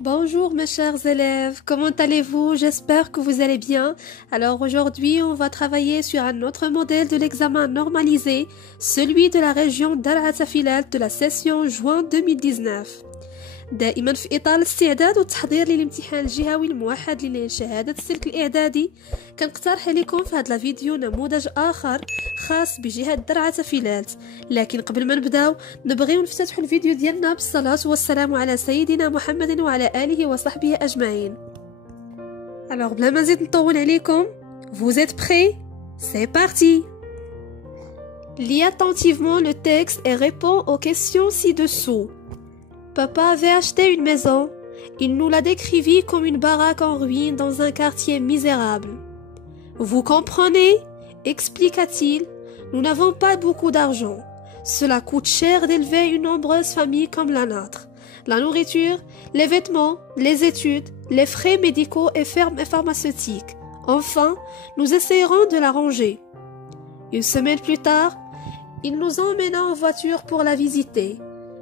Bonjour mes chers élèves, comment allez-vous? J'espère que vous allez bien. Alors aujourd'hui, on va travailler sur un autre modèle de l'examen normalisé, celui de la région دار de la session juin 2019. دائما في إطار الاستعداد والتحضير للامتحان الجهوي الموحد لشهادة السلك الإعدادي كنقترح لكم في هذا الفيديو نموذج آخر خاص بجهة درعا تفيلات. لكن قبل ما نبداو نبغيو نفتتحوا الفيديو ديالنا بالصلاة والسلام على سيدنا محمد وعلى آله وصحبه أجمعين. Alors بلا ما نزيد نطول عليكم, vous êtes prêts? C'est parti! Lis attentivement le texte et réponds aux questions ci-dessous. Papa avait acheté une maison. Il nous la décrivit comme une baraque en ruine dans un quartier misérable. Vous comprenez? Expliqua-t-il. Nous n'avons pas beaucoup d'argent. Cela coûte cher d'élever une nombreuse famille comme la nôtre. La nourriture, les vêtements, les études, les frais médicaux et pharmaceutiques. Enfin, nous essayerons de l'arranger. Une semaine plus tard, il nous emmena en voiture pour la visiter.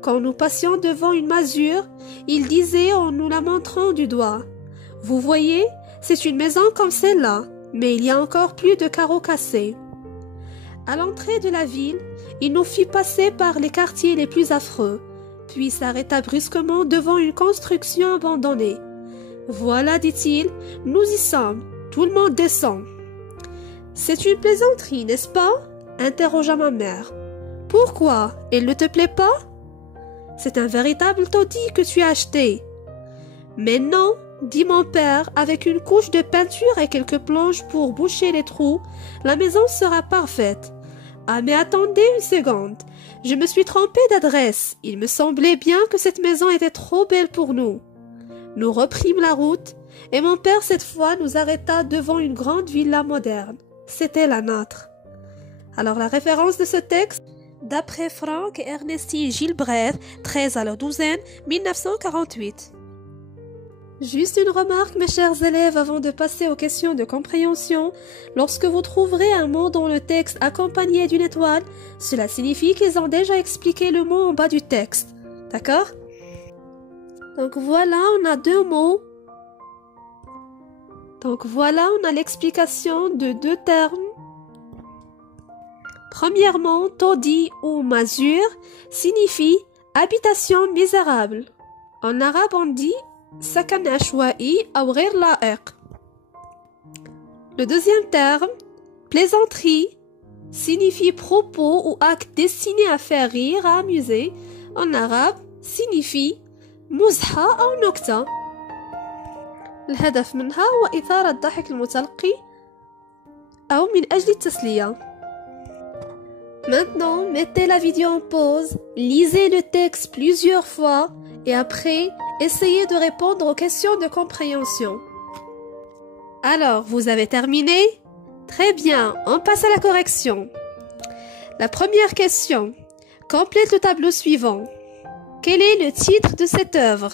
Quand nous passions devant une masure, il disait en nous la montrant du doigt. Vous voyez, c'est une maison comme celle-là, mais il y a encore plus de carreaux cassés. À l'entrée de la ville, il nous fit passer par les quartiers les plus affreux, puis s'arrêta brusquement devant une construction abandonnée. Voilà, dit-il, nous y sommes, tout le monde descend. C'est une plaisanterie, n'est-ce pas? Interrogea ma mère. Pourquoi? Elle ne te plaît pas? C'est un véritable taudis que tu as acheté. Mais non, dit mon père, avec une couche de peinture et quelques planches pour boucher les trous, la maison sera parfaite. Ah mais attendez une seconde, je me suis trompée d'adresse. Il me semblait bien que cette maison était trop belle pour nous. Nous reprîmes la route et mon père cette fois nous arrêta devant une grande villa moderne. C'était la nôtre. Alors la référence de ce texte, d'après Franck et Ernestine Gilbreth, 13 à la douzaine, 1948. Juste une remarque, mes chers élèves, avant de passer aux questions de compréhension. Lorsque vous trouverez un mot dans le texte accompagné d'une étoile, cela signifie qu'ils ont déjà expliqué le mot en bas du texte. D'accord? Donc voilà, on a deux mots. Donc voilà, on a l'explication de deux termes. Premièrement, taudis ou masure signifie habitation misérable. En arabe, on dit sakan ashwa'i ou ghayr la'iq. Le deuxième terme, plaisanterie, signifie propos ou acte destiné à faire rire, à amuser. En arabe, signifie مزحة أو نكتة. الهدف منها هو إثارة ضحك المتلقي أو من أجل التسلية. Maintenant, mettez la vidéo en pause, lisez le texte plusieurs fois et après, essayez de répondre aux questions de compréhension. Alors, vous avez terminé? Très bien, on passe à la correction. La première question. Complète le tableau suivant. Quel est le titre de cette œuvre?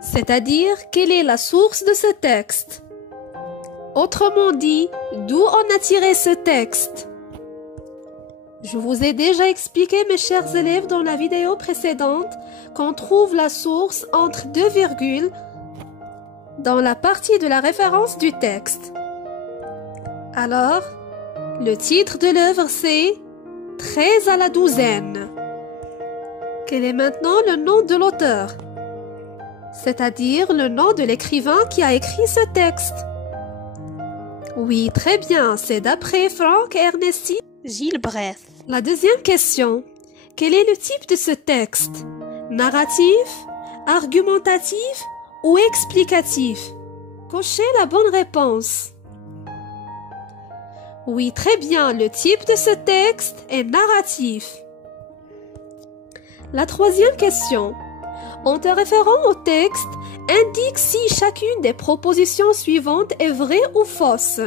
C'est-à-dire, quelle est la source de ce texte? Autrement dit, d'où on a tiré ce texte? Je vous ai déjà expliqué, mes chers élèves, dans la vidéo précédente, qu'on trouve la source entre deux virgules dans la partie de la référence du texte. Alors, le titre de l'œuvre c'est 13 à la douzaine. Quel est maintenant le nom de l'auteur? C'est-à-dire le nom de l'écrivain qui a écrit ce texte. Oui, très bien, c'est d'après Franck et Ernestine Gilbreth. La deuxième question. Quel est le type de ce texte? Narratif, argumentatif ou explicatif? Cochez la bonne réponse. Oui, très bien, le type de ce texte est narratif. La troisième question. En te référant au texte, indique si chacune des propositions suivantes est vraie ou fausse.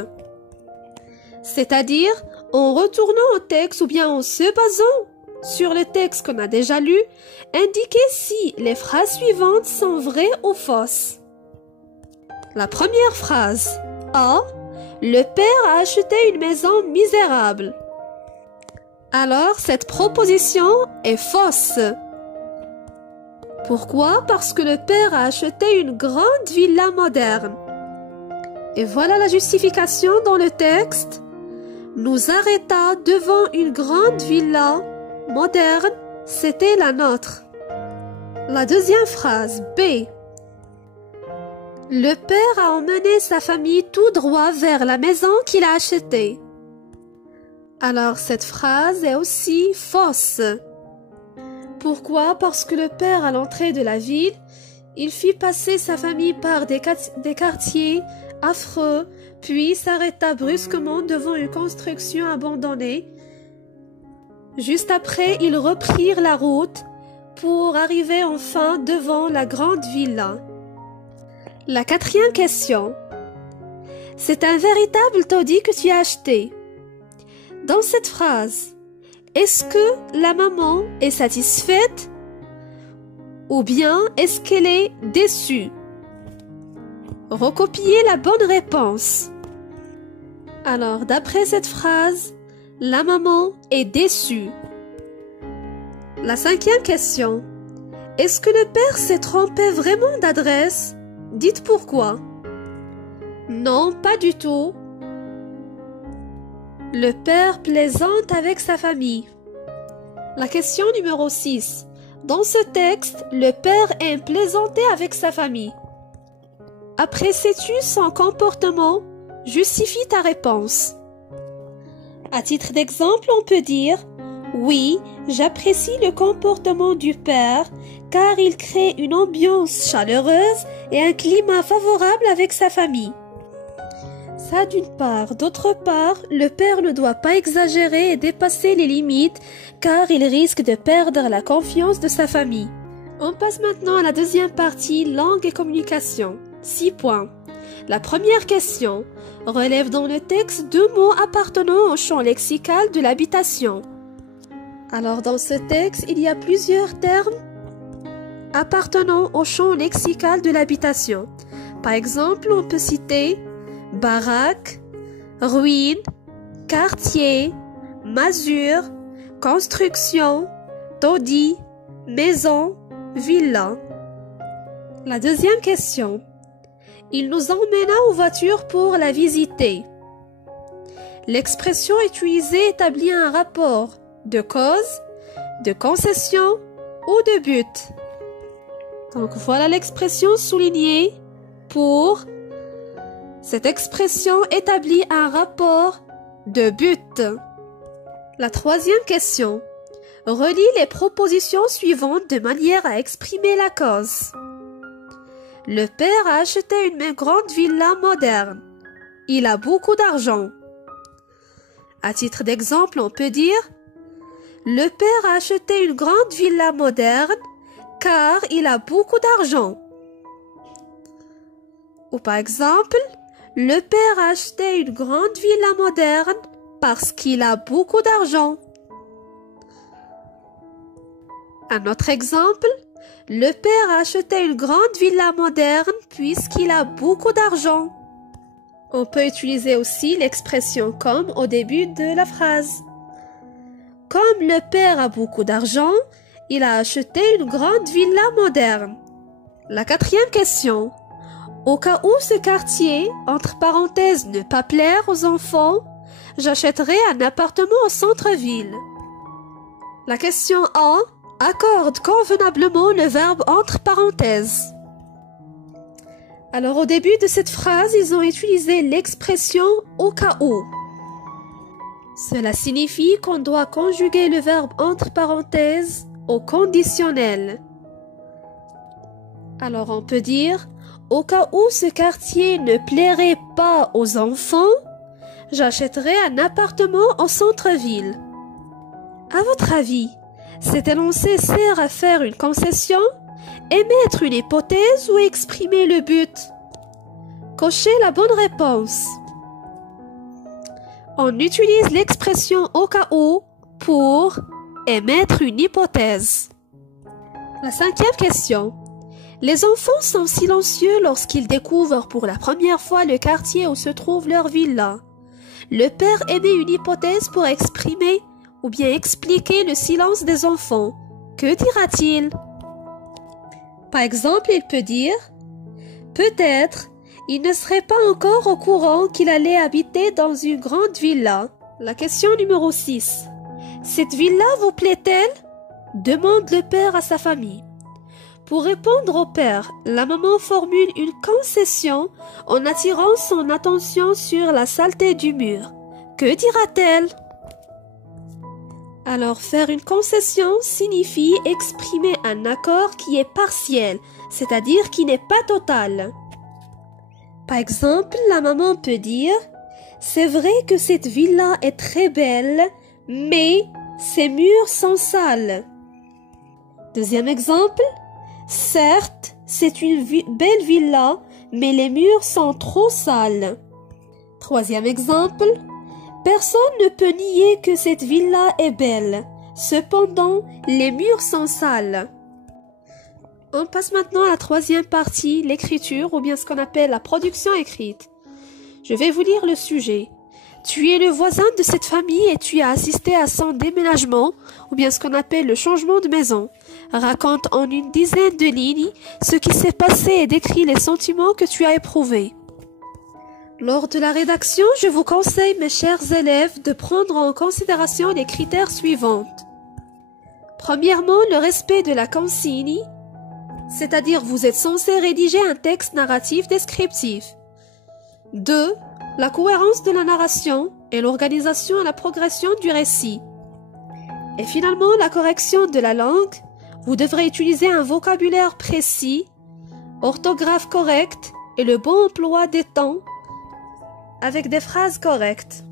C'est-à-dire, en retournant au texte ou bien en se basant sur le texte qu'on a déjà lu, indiquez si les phrases suivantes sont vraies ou fausses. La première phrase. A. Le père a acheté une maison misérable. Alors, cette proposition est fausse. Pourquoi? Parce que le père a acheté une grande villa moderne. Et voilà la justification dans le texte. Nous arrêta devant une grande villa moderne, c'était la nôtre. La deuxième phrase, B. Le père a emmené sa famille tout droit vers la maison qu'il a achetée. Alors cette phrase est aussi fausse. Pourquoi? Parce que le père, à l'entrée de la ville, il fit passer sa famille par des quartiers affreux, puis s'arrêta brusquement devant une construction abandonnée. Juste après, ils reprirent la route pour arriver enfin devant la grande villa. La quatrième question. C'est un véritable taudis que tu as acheté. Dans cette phrase, est-ce que la maman est satisfaite ou bien est-ce qu'elle est déçue? Recopiez la bonne réponse. Alors, d'après cette phrase, la maman est déçue. La cinquième question. Est-ce que le père s'est trompé vraiment d'adresse? Dites pourquoi. Non, pas du tout. Le père plaisante avec sa famille. La question numéro 6. Dans ce texte, le père aime plaisanter avec sa famille. Apprécies-tu son comportement? Justifie ta réponse. À titre d'exemple, on peut dire « Oui, j'apprécie le comportement du père car il crée une ambiance chaleureuse et un climat favorable avec sa famille. » Ça d'une part. D'autre part, le père ne doit pas exagérer et dépasser les limites car il risque de perdre la confiance de sa famille. On passe maintenant à la deuxième partie, langue et communication. 6 points. La première question relève dans le texte 2 mots appartenant au champ lexical de l'habitation. Alors dans ce texte, il y a plusieurs termes appartenant au champ lexical de l'habitation. Par exemple, on peut citer baraque, ruine, quartier, masure, construction, taudis, maison, villa. La deuxième question. Il nous emmena aux voitures pour la visiter. L'expression utilisée établit un rapport de cause, de concession ou de but. Donc voilà l'expression soulignée pour. Cette expression établit un rapport de but. La troisième question. Relie les propositions suivantes de manière à exprimer la cause. Le père a acheté une grande villa moderne. Il a beaucoup d'argent. À titre d'exemple, on peut dire le père a acheté une grande villa moderne car il a beaucoup d'argent. Ou par exemple, le père a acheté une grande villa moderne parce qu'il a beaucoup d'argent. Un autre exemple, le père a acheté une grande villa moderne puisqu'il a beaucoup d'argent. On peut utiliser aussi l'expression comme au début de la phrase. Comme le père a beaucoup d'argent, il a acheté une grande villa moderne. La quatrième question. Au cas où ce quartier, entre parenthèses, ne pas plaire aux enfants, j'achèterai un appartement au centre-ville. La question 1. Accorde convenablement le verbe entre parenthèses. Alors au début de cette phrase, ils ont utilisé l'expression au cas où. Cela signifie qu'on doit conjuguer le verbe entre parenthèses au conditionnel. Alors on peut dire au cas où ce quartier ne plairait pas aux enfants, j'achèterai un appartement au centre-ville. À votre avis, cet énoncé sert à faire une concession, émettre une hypothèse ou exprimer le but? Cochez la bonne réponse. On utilise l'expression au cas où pour émettre une hypothèse. La cinquième question. Les enfants sont silencieux lorsqu'ils découvrent pour la première fois le quartier où se trouve leur villa. Le père émet une hypothèse pour exprimer ou bien expliquer le silence des enfants. Que dira-t-il? Par exemple, il peut dire « Peut-être, il ne serait pas encore au courant qu'il allait habiter dans une grande villa. » La question numéro 6. « Cette villa vous plaît-elle » demande le père à sa famille. Pour répondre au père, la maman formule une concession en attirant son attention sur la saleté du mur. Que dira-t-elle? Alors, faire une concession signifie exprimer un accord qui est partiel, c'est-à-dire qui n'est pas total. Par exemple, la maman peut dire « C'est vrai que cette villa est très belle, mais ses murs sont sales. » Deuxième exemple, « Certes, c'est une belle villa, mais les murs sont trop sales. » Troisième exemple, « Personne ne peut nier que cette villa est belle. Cependant, les murs sont sales. » On passe maintenant à la troisième partie, l'écriture, ou bien ce qu'on appelle la production écrite. Je vais vous lire le sujet. Tu es le voisin de cette famille et tu as assisté à son déménagement, ou bien ce qu'on appelle le changement de maison. Raconte en une dizaine de lignes ce qui s'est passé et décris les sentiments que tu as éprouvés. Lors de la rédaction, je vous conseille, mes chers élèves, de prendre en considération les critères suivants. Premièrement, le respect de la consigne, c'est-à-dire vous êtes censé rédiger un texte narratif descriptif. 2. La cohérence de la narration et l'organisation et la progression du récit. Et finalement, la correction de la langue. Vous devrez utiliser un vocabulaire précis, orthographe correcte et le bon emploi des temps avec des phrases correctes.